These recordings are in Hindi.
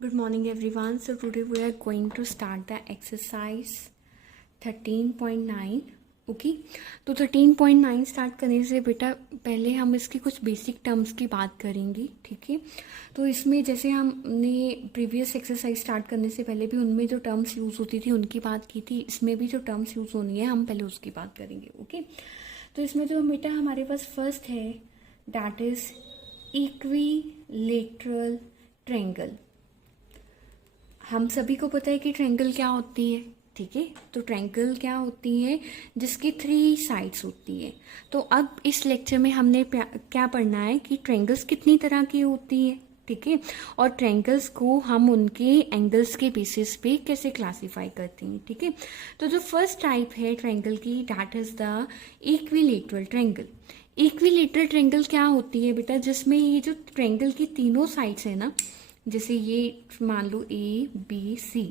Good morning everyone. So today we are going to start the exercise 13.9. Okay तो 13.9 स्टार्ट करने से बेटा पहले हम इसकी कुछ बेसिक टर्म्स की बात करेंगे, ठीक है। तो इसमें जैसे हमने प्रीवियस एक्सरसाइज स्टार्ट करने से पहले भी उनमें जो टर्म्स यूज़ होती थी उनकी बात की थी, इसमें भी जो टर्म्स यूज़ होनी है हम पहले उसकी बात करेंगे, ओके। तो इसमें जो बेटा हमारे पास फर्स्ट है दैट इज़ इक्विलेटरल ट्रायंगल। हम सभी को पता है कि ट्रायंगल क्या होती है, ठीक है। तो ट्रायंगल क्या होती है जिसकी 3 साइड्स होती है। तो अब इस लेक्चर में हमने क्या पढ़ना है कि ट्रायंगल्स कितनी तरह की होती है, ठीक है, और ट्रायंगल्स को हम उनके एंगल्स के बेसिस पे कैसे क्लासीफाई करते हैं, ठीक है। तो जो फर्स्ट टाइप है ट्रायंगल की that is the equilateral triangle. Equilateral triangle क्या होती है बेटा, जिसमें ये जो ट्रायंगल की तीनों साइड्स है ना, जैसे ये मान लो ए बी सी,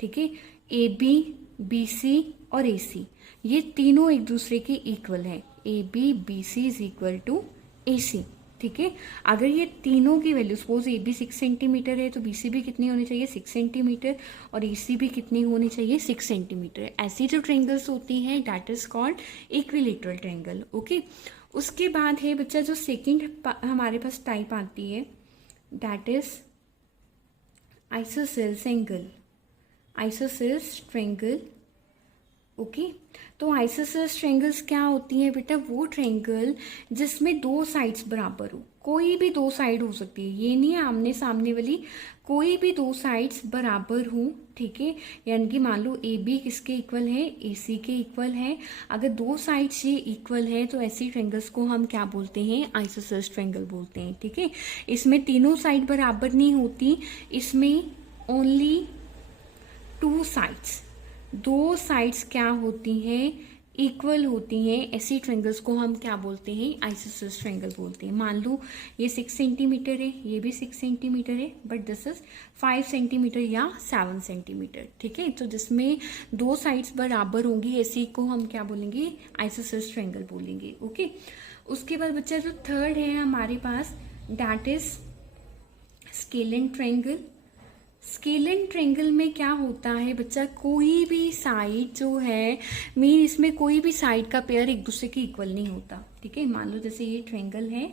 ठीक है, ए बी बी सी और ए सी, ये तीनों एक दूसरे के इक्वल है। A B B C is equal to A C, ठीक है। अगर ये तीनों की value suppose A B 6 centimetre है तो बी सी भी कितनी होनी चाहिए 6 सेंटीमीटर और ए सी भी कितनी होनी चाहिए 6 सेंटीमीटर। ऐसी जो ट्रायंगल्स होती हैं that is called equilateral triangle, okay. उसके बाद है बच्चा जो सेकेंड हमारे पास टाइप आती है that is isosceles angle, isosceles triangle, okay. तो आइसोसेल्स ट्रायंगल्स क्या होती है बेटा, वो ट्रायंगल जिसमें 2 साइड्स बराबर हो, कोई भी 2 साइड हो सकती है, ये नहीं है आमने सामने वाली, कोई भी 2 साइड्स बराबर हो, ठीक है। यानी कि मान लो ए बी किसके इक्वल है, ए सी के इक्वल है। अगर 2 साइड्स ये इक्वल है तो ऐसी ट्रायंगल्स को हम क्या बोलते हैं, आइसोसेल्स ट्रायंगल बोलते हैं, ठीक है। इसमें तीनों साइड बराबर नहीं होती, इसमें ओनली 2 साइड्स, 2 साइड्स क्या होती हैं, इक्वल होती हैं। ऐसी ट्रायंगल्स को हम क्या बोलते हैं, आइसोसेल्स ट्रायंगल बोलते हैं। मान लो ये 6 सेंटीमीटर है, ये भी 6 सेंटीमीटर है, बट दिस इज 5 सेंटीमीटर या 7 सेंटीमीटर, ठीक है। तो जिसमें 2 साइड्स बराबर होंगी ऐसी को हम क्या बोलेंगे, आइसोसेल्स ट्रायंगल बोलेंगे, ओके। उसके बाद बच्चा जो थर्ड है हमारे पास that is scalene triangle. Scalene triangle में क्या होता है बच्चा, कोई भी साइड जो है मीन इसमें कोई भी साइड का पेयर एक दूसरे के इक्वल नहीं होता, ठीक है। मान लो जैसे ये ट्रायंगल है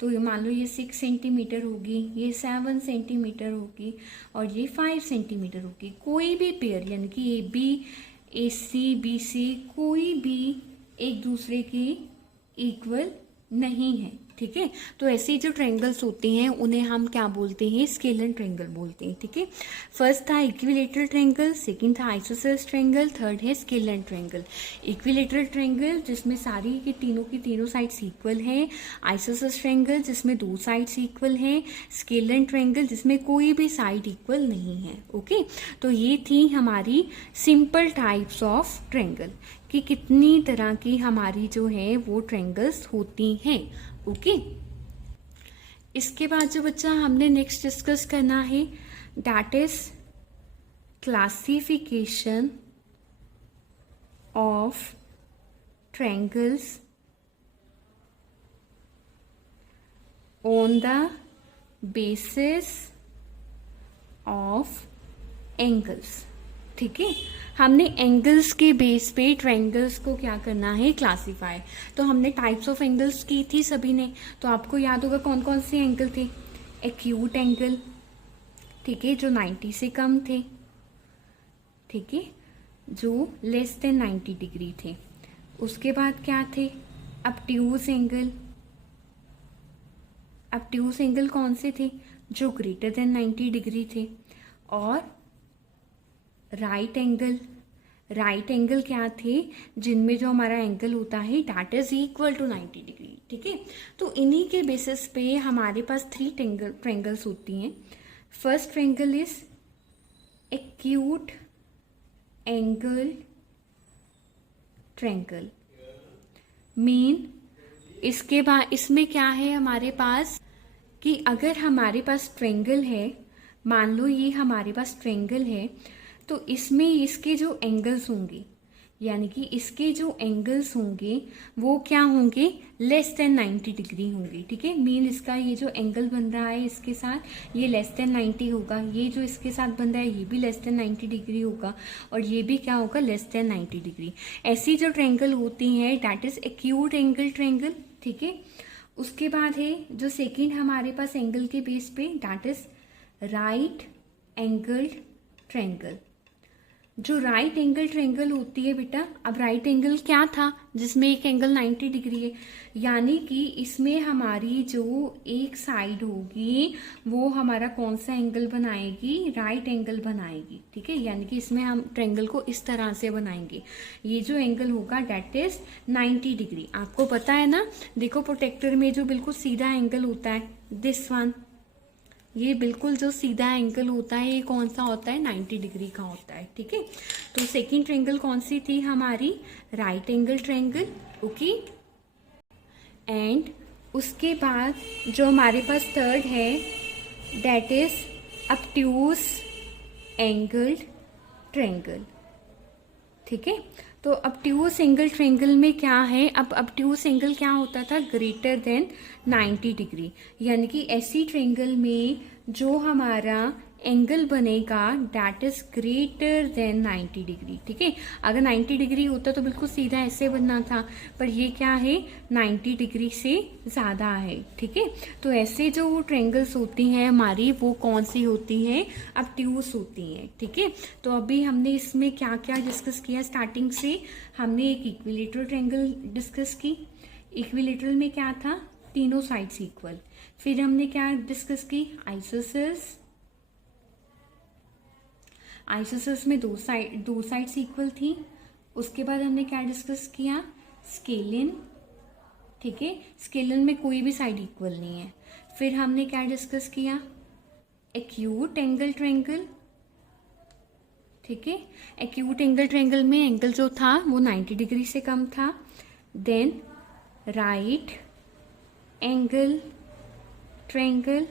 तो ये मान लो ये 6 सेंटीमीटर होगी, ये 7 सेंटीमीटर होगी और ये 5 सेंटीमीटर होगी। कोई भी पेयर यानी कि A B A C B C कोई भी एक दूसरे के इक्वल नहीं है, ठीक है। तो ऐसी जो ट्रायंगल्स होते हैं उन्हें हम क्या बोलते हैं, स्केलिन ट्रायंगल बोलते हैं, ठीक है। फर्स्ट था इक्विलेटरल ट्रायंगल, सेकंड था आइसोसेल्स ट्रायंगल, थर्ड है स्केलिन ट्रायंगल। इक्विलेटरल ट्रायंगल जिसमें सारी की तीनों साइड्स इक्वल हैं, आइसोसेल्स ट्रायंगल जिसमें 2 साइड्स इक्वल हैं, स्केलिन ट्रायंगल जिसमें कोई भी साइड इक्वल नहीं है, ओके। तो ये थी हमारी सिंपल टाइप्स ऑफ ट्रायंगल कि कितनी तरह की हमारी जो है वो ट्रायंगल्स होती हैं, ओके। इसके बाद जो बच्चा हमने नेक्स्ट डिस्कस करना है that is classification of triangles on the basis of angles, ठीक है। हमने एंगल्स के बेस पे ट्रायंगल्स को क्या करना है, क्लासीफाई। तो हमने टाइप्स ऑफ एंगल्स की थी सभी ने, तो आपको याद होगा कौन कौन से एंगल थे, एक्यूट एंगल, ठीक है, जो 90 से कम थे, ठीक है, जो लेस देन 90 डिग्री थे। उसके बाद क्या थे, ऑब्ट्यूज एंगल। ऑब्ट्यूज एंगल कौन से थे, जो ग्रेटर देन 90 डिग्री थे। और राइट एंगल, राइट एंगल क्या थे, जिनमें जो हमारा एंगल होता है that is equal to 90 degree, ठीक है। तो इन्हीं के बेसिस पे हमारे पास 3 ट्रायंगल्स होती हैं। First triangle is acute angle triangle. Main इसके बाद इसमें क्या है हमारे पास कि अगर हमारे पास ट्रायंगल है, मान लो ये हमारे पास ट्रायंगल है, तो इसमें इसके जो एंगल्स होंगे यानी कि इसके जो एंगल्स होंगे वो क्या होंगे, लेस देन 90 डिग्री होंगे। ठीक है, मीन इसका ये जो एंगल बन रहा है इसके साथ ये लेस देन 90 होगा, ये जो इसके साथ बन रहा है ये भी लेस देन 90 डिग्री होगा, और ये भी क्या होगा, लेस देन 90 डिग्री। ऐसी जो ट्रायंगल होती हैं that is acute angle triangle. ठीक है, उसके बाद है जो सेकेंड हमारे पास एंगल के बेस पे that is right angled triangle. जो राइट एंगल ट्रायंगल होती है बेटा, अब राइट एंगल क्या था, जिसमें एक एंगल 90 डिग्री है, यानी कि इसमें हमारी जो एक साइड होगी वो हमारा कौन सा एंगल बनाएगी, राइट एंगल बनाएगी। ठीक है, यानी कि इसमें हम ट्रायंगल को इस तरह से बनाएंगे, ये जो एंगल होगा डेट इज 90 डिग्री। आपको पता है ना, देखो प्रोटेक्टर में जो बिल्कुल सीधा एंगल होता है दिस वन, ये बिल्कुल जो सीधा एंगल होता है ये कौन सा होता है, 90 डिग्री का होता है। ठीक है, तो सेकेंड ट्रायंगल कौन सी थी हमारी, right angle triangle. Okay, and उसके बाद जो हमारे पास थर्ड है that is obtuse angled triangle. ठीक है, तो ऑब्ट्यूज एंगल ट्रायंगल में क्या है, अब ऑब्ट्यूज एंगल क्या होता था, ग्रेटर देन 90 डिग्री, यानी कि ऐसी ट्रायंगल में जो हमारा एंगल बनेगा that is greater than 90 degree. ठीक है, अगर 90 डिग्री होता तो बिल्कुल सीधा ऐसे बनना था, पर ये क्या है, 90 डिग्री से ज़्यादा है। ठीक है, तो ऐसे जो ट्रायंगल्स होती हैं हमारी वो कौन सी होती हैं, ऑब्ट्यूज होती हैं। ठीक है, तो अभी हमने इसमें क्या क्या डिस्कस किया, स्टार्टिंग से हमने एक इक्विलेटरल ट्रायंगल डिस्कस की। इक्विलेटरल में क्या था, तीनों साइड्स इक्वल। फिर हमने क्या डिस्कस की, आइसोसेल्स। आइसोसेल्स में दो साइड्स इक्वल थी। उसके बाद हमने क्या डिस्कस किया, स्केलिन। ठीक है, स्केलिन में कोई भी साइड इक्वल नहीं है। फिर हमने क्या डिस्कस किया, एक्यूट एंगल ट्रायंगल। ठीक है, एक्यूट एंगल ट्रायंगल में एंगल जो था वो 90 डिग्री से कम था। देन राइट एंगल ट्रायंगल,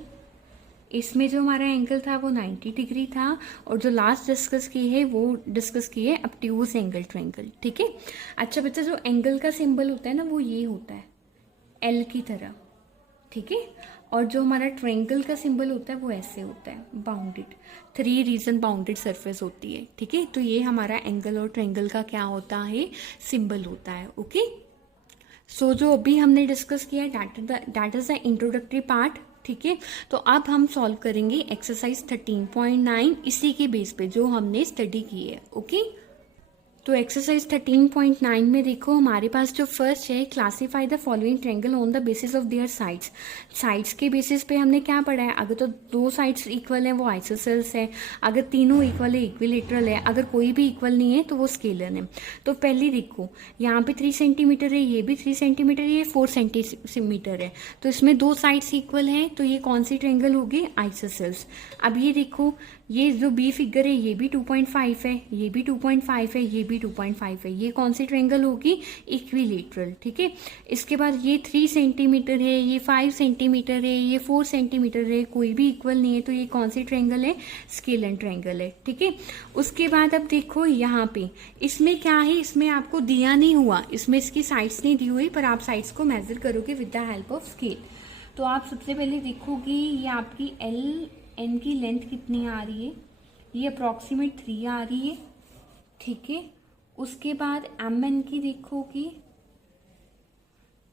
इसमें जो हमारा एंगल था वो 90 डिग्री था, और जो लास्ट डिस्कस की है वो डिस्कस की है ऑब्ट्यूज एंगल ट्रायंगल। ठीक है, अच्छा बच्चा, जो एंगल का सिंबल होता है ना वो ये होता है एल की तरह। ठीक है, और जो हमारा ट्रायंगल का सिंबल होता है वो ऐसे होता है, बाउंडेड, 3 रीजन बाउंडेड सरफेस होती है। ठीक है, तो ये हमारा एंगल और ट्रायंगल का क्या होता है, सिंबल होता है। ओके, सो जो अभी हमने डिस्कस किया that is the introductory part. ठीक है, तो अब हम सॉल्व करेंगे एक्सरसाइज 13.9 इसी के बेस पे जो हमने स्टडी की है। ओके, तो एक्सरसाइज 13.9 में देखो हमारे पास जो फर्स्ट है, classify the following triangle on the basis of their sides. Sides के बेसिस पे हमने क्या पढ़ा है, अगर तो दो साइड्स इक्वल है वो आइसोसेल्स है, अगर तीनों इक्वल है इक्विलेटरल है, अगर कोई भी इक्वल नहीं है तो वो स्केलर है। तो पहले देखो यहाँ पे 3 सेंटीमीटर है, ये भी 3 सेंटीमीटर, ये 4 सेंटीमीटर है, तो इसमें दो साइड्स इक्वल हैं, तो ये कौन सी ट्रायंगल होगी, आइसोसेल्स। अब ये देखो ये जो बी फिगर है ये भी 2.5 है, ये भी 2.5 है, ये भी 2.5 है, ये कौन सी ट्रायंगल होगी, इक्विलेटरल। ठीक है, इसके बाद ये 3 सेंटीमीटर है, ये 5 सेंटीमीटर है, ये 4 सेंटीमीटर है, कोई भी इक्वल नहीं है, तो ये कौन सी ट्रायंगल है, स्केलर ट्रायंगल है। ठीक है, उसके बाद अब देखो यहाँ पे इसमें क्या है, इसमें आपको दिया नहीं हुआ, इसमें इसकी साइड्स नहीं दी हुई, पर आप साइड्स को मेजर करोगे with the help of scale. तो आप सबसे पहले देखोगे ये आपकी एन की लेंथ कितनी आ रही है, ये अप्रॉक्सीमेट 3 आ रही है। ठीक है, उसके बाद एम एन की देखोगी,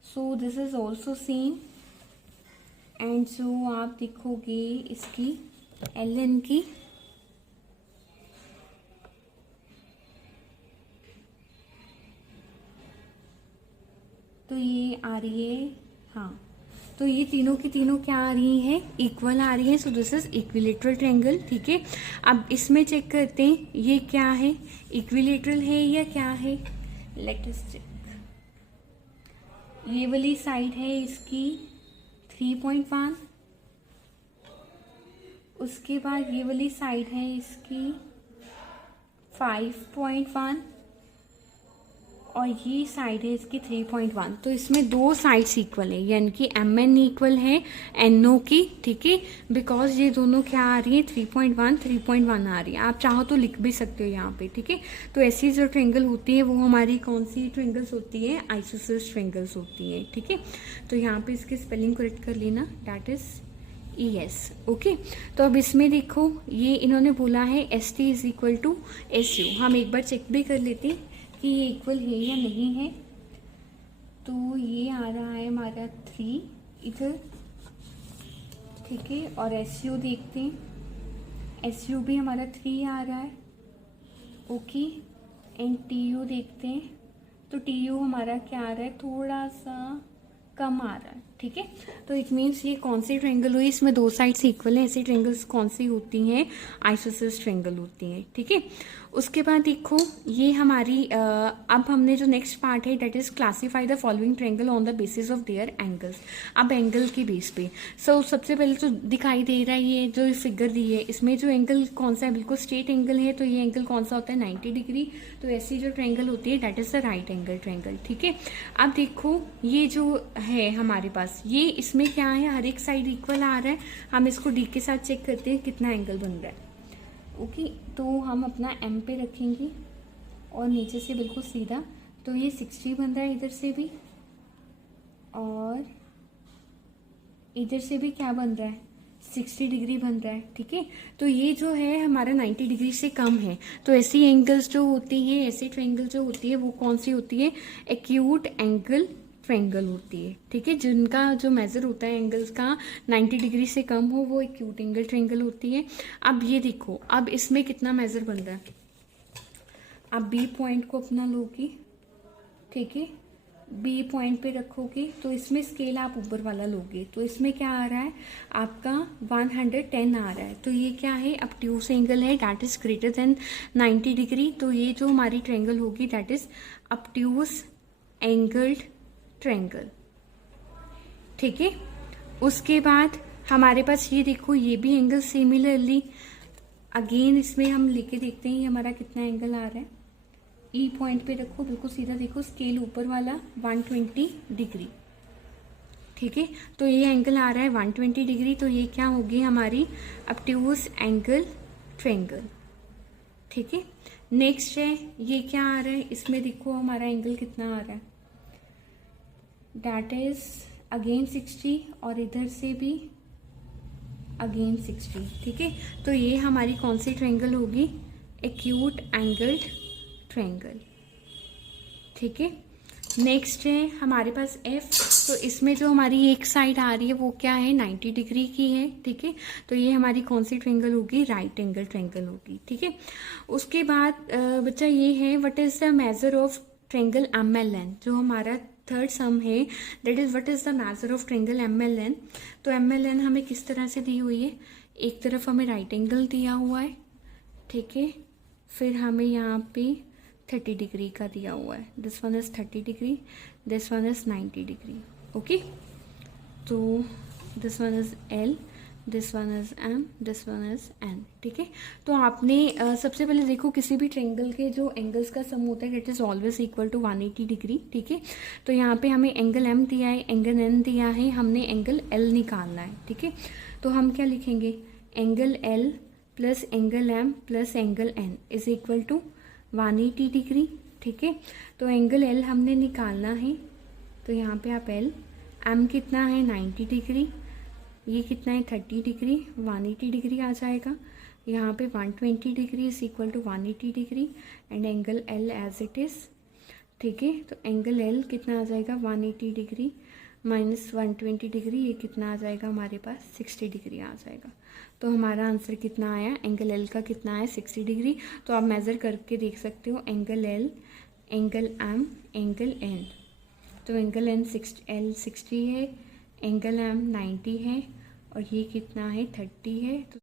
so this is also same, and so आप देखोगे इसकी एल एन की, तो ये आ रही है, हाँ, तो ये तीनों की तीनों क्या आ रही हैं, इक्वल आ रही है, सो दिस इज इक्विलेटरल ट्रायंगल। ठीक है, अब इसमें चेक करते हैं ये क्या है, इक्विलेटरल है या क्या है, लेट अस चेक। ये वाली साइड है इसकी 3.1, उसके बाद ये वाली साइड है इसकी 5.1, और ये साइड है इसकी 3.1, तो इसमें दो साइड्स इक्वल है, यानी कि MN इक्वल है NO की, ठीक है, बिकॉज ये दोनों क्या आ रही है 3.1 3.1 आ रही है। आप चाहो तो लिख भी सकते हो यहाँ पे, ठीक है। तो ऐसी जो ट्रेंगल होती है वो हमारी कौन सी ट्रेंगल्स होती है, आइसोसेलेस ट्रेंगल्स होती है, ठीक है। तो यहाँ पे इसकी स्पेलिंग करेक्ट कर लेना, डैट इज ES, ओके। तो अब इसमें देखो ये इन्होंने बोला है ST is equal to SU। हम एक बार चेक भी कर लेते हैं कि ये इक्वल है या नहीं है। तो ये आ रहा है हमारा 3 इधर, ठीक है, और SU देखते हैं, SU भी हमारा 3 आ रहा है, ओके। एंड TU देखते हैं, तो TU हमारा क्या आ रहा है, थोड़ा सा कम आ रहा है, ठीक है। तो इट मीन्स ये कौन सी ट्रेंगल हुई, इसमें दो साइड्स इक्वल है, ऐसी ट्रेंगल्स कौन सी होती हैं, आइसोसेलेस ट्रेंगल होती हैं, ठीक है। उसके बाद देखो ये हमारी अब हमने जो नेक्स्ट पार्ट है that is classify the following triangle on the basis of their angles. अब एंगल के बेस पे सबसे पहले तो दिखाई दे रहा है ये जो फिगर दी है, इसमें जो एंगल कौन सा है, बिल्कुल स्ट्रेट एंगल है, तो ये एंगल कौन सा होता है 90 डिग्री। तो ऐसी जो ट्रेंगल होती है that is the right angle triangle, ठीक है। अब देखो ये जो है हमारे पास, ये इसमें क्या है, हर एक साइड इक्वल आ रहा है। हम इसको D के साथ चेक करते हैं कितना एंगल बन रहा है, ओके। तो हम अपना M पे रखेंगे और नीचे से बिल्कुल सीधा, तो ये 60 बन रहा है इधर से भी, और इधर से भी क्या बन रहा है 60 डिग्री बन रहा है, ठीक है। तो ये जो है हमारा 90 डिग्री से कम है। तो ऐसी एंगल्स जो होती हैं, ऐसी ट्रायंगल जो होती है वो कौन सी होती है, एक्यूट एंगल ट्रायंगल होती है, ठीक है। जिनका जो मेजर होता है एंगल्स का 90 डिग्री से कम हो वो एक्यूट एंगल ट्रायंगल होती है। अब ये देखो, अब इसमें कितना मेजर बन रहा है, आप B पॉइंट को अपना लोगी, ठीक है, B पॉइंट पे रखोगे तो इसमें स्केल आप ऊपर वाला लोगे, तो इसमें क्या आ रहा है आपका 110 आ रहा है। तो ये क्या है, ऑब्ट्यूस एंगल है, that is greater than 90 degree. तो ये जो हमारी ट्रायंगल होगी that is obtuse angled triangle, ठीक है। उसके बाद हमारे पास ये देखो, ये भी एंगल सिमिलरली अगेन इसमें हम लेके देखते हैं हमारा कितना एंगल आ रहा है। E पॉइंट पे रखो, बिल्कुल सीधा देखो, स्केल ऊपर वाला 120 डिग्री, ठीक है। तो ये एंगल आ रहा है 120 डिग्री, तो ये क्या होगी हमारी ऑब्ट्यूस एंगल ट्रायंगल, ठीक है। नेक्स्ट है ये क्या आ रहा है, इसमें देखो हमारा एंगल कितना आ रहा है, दैट इज अगेन 60 और इधर से भी अगेन 60, ठीक है। तो ये हमारी कौन सी ट्रायंगल होगी, एक्यूट एंगल्ड ट्रायंगल, ठीक है। नेक्स्ट है हमारे पास F, तो इसमें जो हमारी एक साइड आ रही है वो क्या है 90 डिग्री की है, ठीक है। तो ये हमारी कौन सी ट्रायंगल होगी, राइट एंगल ट्रायंगल होगी, ठीक है। उसके बाद बच्चा ये है what is the measure of triangle MLN, जो हमारा थर्ड सम है, that is what is the measure of triangle MLN। तो MLN हमें किस तरह से दी हुई है, एक तरफ हमें राइट एंगल दिया हुआ है, ठीक है, फिर हमें यहाँ पे 30 डिग्री का दिया हुआ है, this one is 30 degree, this one is 90 degree, okay. तो this one is L, this one is M, this one is N, ठीक है। तो आपने सबसे पहले देखो किसी भी ट्रायंगल के जो एंगल्स का सम होता है it is always equal to 180 degree, ठीक है। तो यहाँ पे हमें एंगल M दिया है, एंगल N दिया है, हमने एंगल L निकालना है, ठीक है। तो हम क्या लिखेंगे, angle L plus angle M plus angle N is equal to 180 degree, ठीक है। तो एंगल L हमने निकालना है, तो यहाँ पे आप L, M कितना है 90 डिग्री, ये कितना है 30 डिग्री, 180 डिग्री आ जाएगा। यहाँ पे 120 degree is equal to 180 degree and angle L as it is, ठीक है। तो एंगल L कितना आ जाएगा 180 डिग्री माइनस 120 डिग्री, ये कितना आ जाएगा हमारे पास 60 डिग्री आ जाएगा। तो हमारा आंसर कितना आया, एंगल L का कितना आया 60 डिग्री। तो आप मेज़र करके देख सकते हो, angle L, angle M, angle N। तो एंगल L 60 है, एंगल M 90 है और ये कितना है 30 है। तो